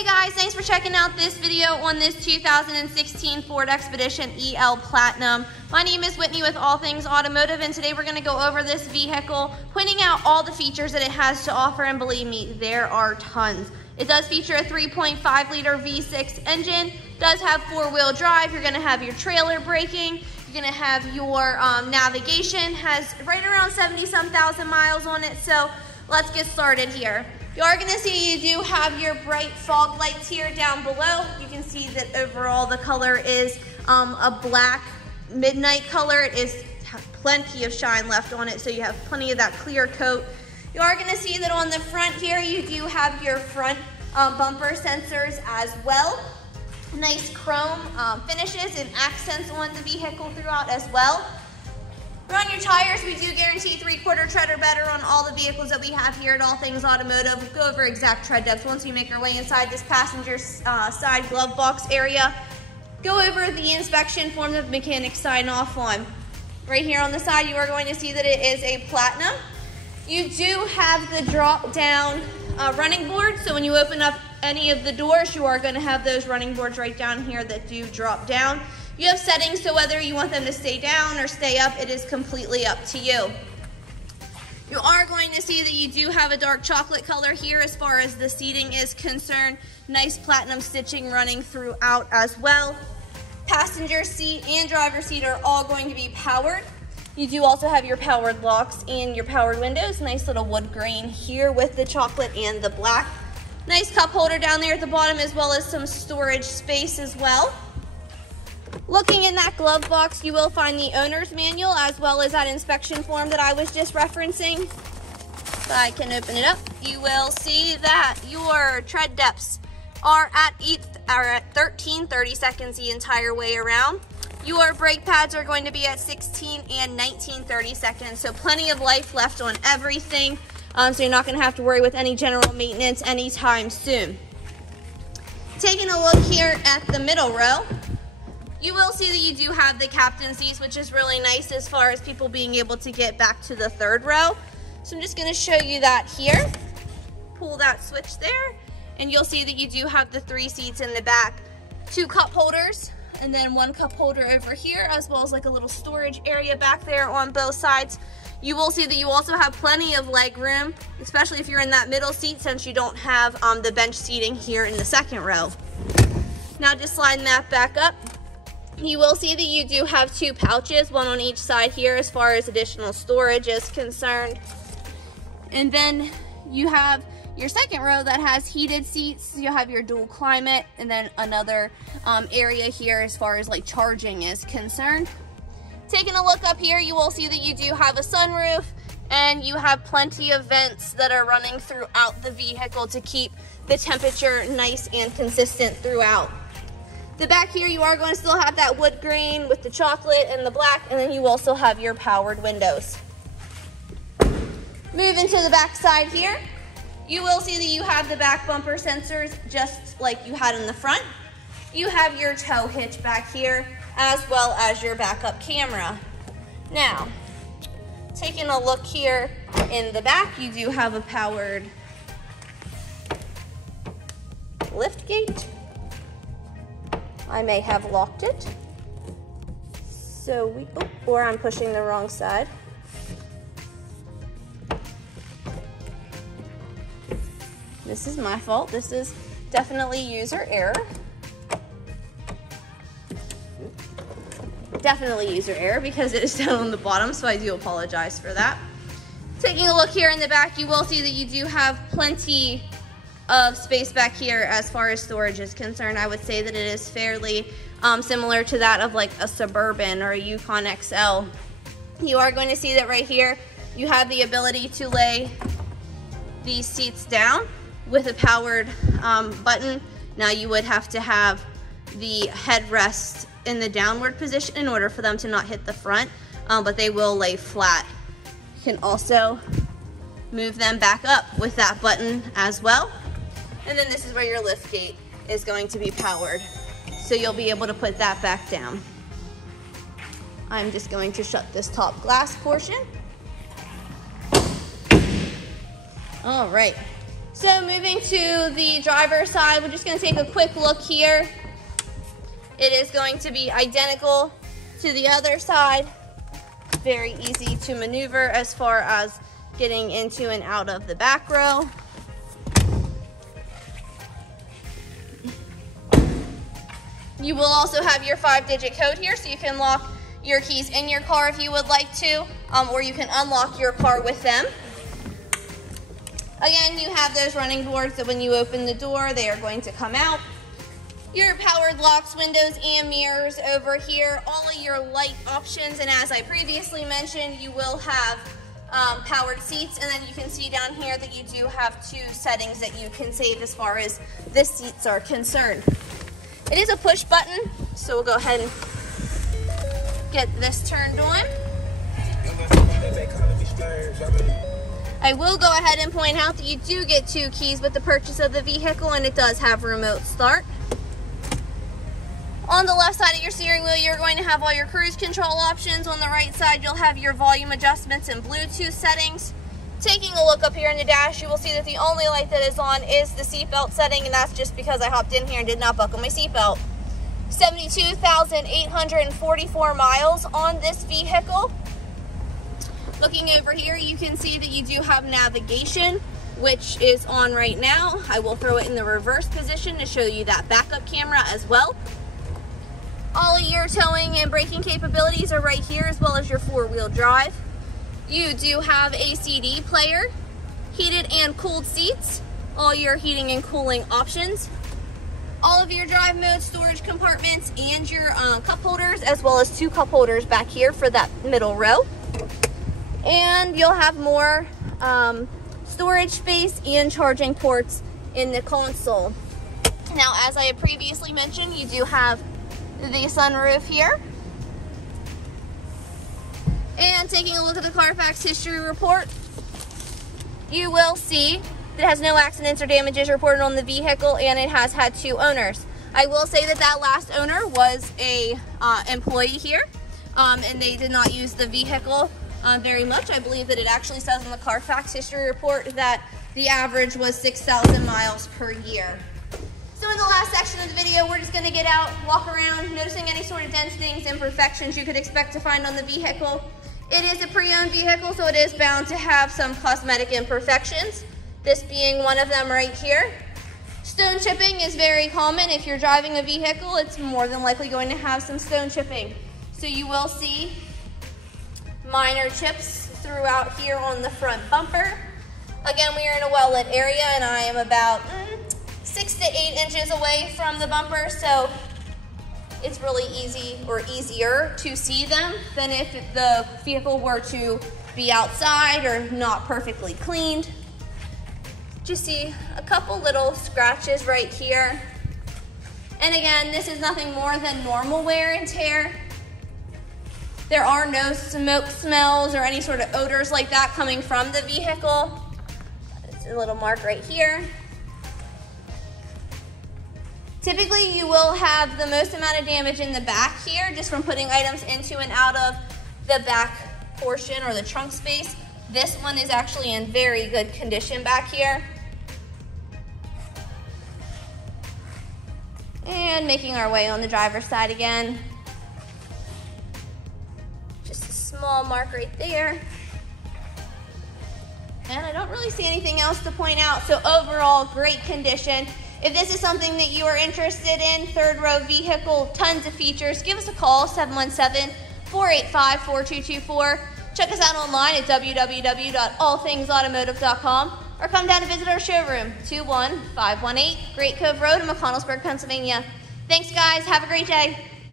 Hey guys, thanks for checking out this video on this 2016 Ford Expedition EL Platinum. My name is Whitney with All Things Automotive, and today we're going to go over this vehicle, pointing out all the features that it has to offer, and believe me, there are tons. It does feature a 3.5 liter V6 engine, does have four-wheel drive, you're going to have your trailer braking, you're going to have your navigation, has right around 70-some thousand miles on it, so let's get started here. You are going to see you do have your bright fog lights here down below. You can see that overall the color is a black midnight color. It is plenty of shine left on it, so you have plenty of that clear coat. You are going to see that on the front here you do have your front bumper sensors as well. Nice chrome finishes and accents on the vehicle throughout as well. On your tires, we do guarantee 3/4 tread or better on all the vehicles that we have here at All Things Automotive. We'll go over exact tread depth once we make our way inside this passenger side glove box area. Go over the inspection form that the mechanics sign off on. Right here on the side, you are going to see that it is a Platinum. You do have the drop-down running board, so when you open up any of the doors, you are going to have those running boards right down here that do drop down. You have settings, so whether you want them to stay down or stay up, it is completely up to you. You are going to see that you do have a dark chocolate color here as far as the seating is concerned. Nice platinum stitching running throughout as well. Passenger seat and driver seat are all going to be powered. You do also have your powered locks and your powered windows. Nice little wood grain here with the chocolate and the black. Nice cup holder down there at the bottom, as well as some storage space as well. Looking in that glove box, you will find the owner's manual as well as that inspection form that I was just referencing. If I can open it up, you will see that your tread depths are at 13 seconds the entire way around. Your brake pads are going to be at 16 and 19 seconds, so plenty of life left on everything, so you're not going to have to worry with any general maintenance anytime soon. Taking a look here at the middle row, you will see that you do have the captain seats, which is really nice as far as people being able to get back to the third row. So I'm just going to show you that here. Pull that switch there, and you'll see that you do have the 3 seats in the back. 2 cup holders, and then 1 cup holder over here, as well as like a little storage area back there on both sides. You will see that you also have plenty of leg room, especially if you're in that middle seat, since you don't have the bench seating here in the second row. Now just sliding that back up, you will see that you do have 2 pouches, one on each side here as far as additional storage is concerned. And then you have your second row that has heated seats. You'll have your dual climate, and then another area here as far as like charging is concerned. Taking a look up here, you will see that you do have a sunroof, and you have plenty of vents that are running throughout the vehicle to keep the temperature nice and consistent throughout. The back here, you are going to still have that wood grain with the chocolate and the black, and then you also have your powered windows. Moving to the back side here, you will see that you have the back bumper sensors just like you had in the front. You have your tow hitch back here, as well as your backup camera. Now, taking a look here in the back, you do have a powered lift gate. I may have locked it. So or I'm pushing the wrong side. This is my fault. This is definitely user error. Definitely user error because it is down on the bottom, so I do apologize for that. Taking a look here in the back, you will see that you do have plenty of space back here as far as storage is concerned. I would say that it is fairly similar to that of like a Suburban or a Yukon XL. You are going to see that right here you have the ability to lay these seats down with a powered button. Now you would have to have the headrest in the downward position in order for them to not hit the front, but they will lay flat. You can also move them back up with that button as well. And then this is where your lift gate is going to be powered. So you'll be able to put that back down. I'm just going to shut this top glass portion. All right. So moving to the driver's side, we're just going to take a quick look here. It is going to be identical to the other side. Very easy to maneuver as far as getting into and out of the back row. You will also have your 5-digit code here, so you can lock your keys in your car if you would like to, or you can unlock your car with them. Again, you have those running boards that when you open the door, they are going to come out. Your powered locks, windows, and mirrors over here. All of your light options, and as I previously mentioned, you will have powered seats, and then you can see down here that you do have 2 settings that you can save as far as the seats are concerned. It is a push button, so we'll go ahead and get this turned on. I will go ahead and point out that you do get 2 keys with the purchase of the vehicle, and it does have remote start. On the left side of your steering wheel, you're going to have all your cruise control options. On the right side, you'll have your volume adjustments and Bluetooth settings. Taking a look up here in the dash, you will see that the only light that is on is the seatbelt setting, and that's just because I hopped in here and did not buckle my seatbelt. 72,844 miles on this vehicle. Looking over here, you can see that you do have navigation, which is on right now. I will throw it in the reverse position to show you that backup camera as well. All of your towing and braking capabilities are right here, as well as your 4-wheel drive. You do have a CD player, heated and cooled seats, all your heating and cooling options, all of your drive mode storage compartments, and your cup holders, as well as 2 cup holders back here for that middle row. And you'll have more storage space and charging ports in the console. Now, as I had previously mentioned, you do have the sunroof here. And taking a look at the CARFAX history report, you will see that it has no accidents or damages reported on the vehicle, and it has had 2 owners. I will say that that last owner was a employee here, and they did not use the vehicle very much. I believe that it actually says in the CARFAX history report that the average was 6,000 miles per year. So in the last section of the video, we're just going to get out, walk around, noticing any sort of dents, dings, imperfections you could expect to find on the vehicle. It is a pre-owned vehicle, so it is bound to have some cosmetic imperfections, this being one of them right here. Stone chipping is very common. If you're driving a vehicle, it's more than likely going to have some stone chipping. So you will see minor chips throughout here on the front bumper. Again, we are in a well-lit area, and I am about 6 to 8 inches away from the bumper, so it's really easy, or easier, to see them than if the vehicle were to be outside or not perfectly cleaned. Just see a couple little scratches right here. And again, this is nothing more than normal wear and tear. There are no smoke smells or any sort of odors like that coming from the vehicle. It's a little mark right here. Typically, you will have the most amount of damage in the back here, just from putting items into and out of the back portion or the trunk space. This one is actually in very good condition back here. And making our way on the driver's side again. Just a small mark right there. And I don't really see anything else to point out. So overall, great condition. If this is something that you are interested in, 3rd row vehicle, tons of features, give us a call, 717-485-4224. Check us out online at www.allthingsautomotive.com or come down to visit our showroom, 21518 Great Cove Road in McConnellsburg, Pennsylvania. Thanks, guys. Have a great day.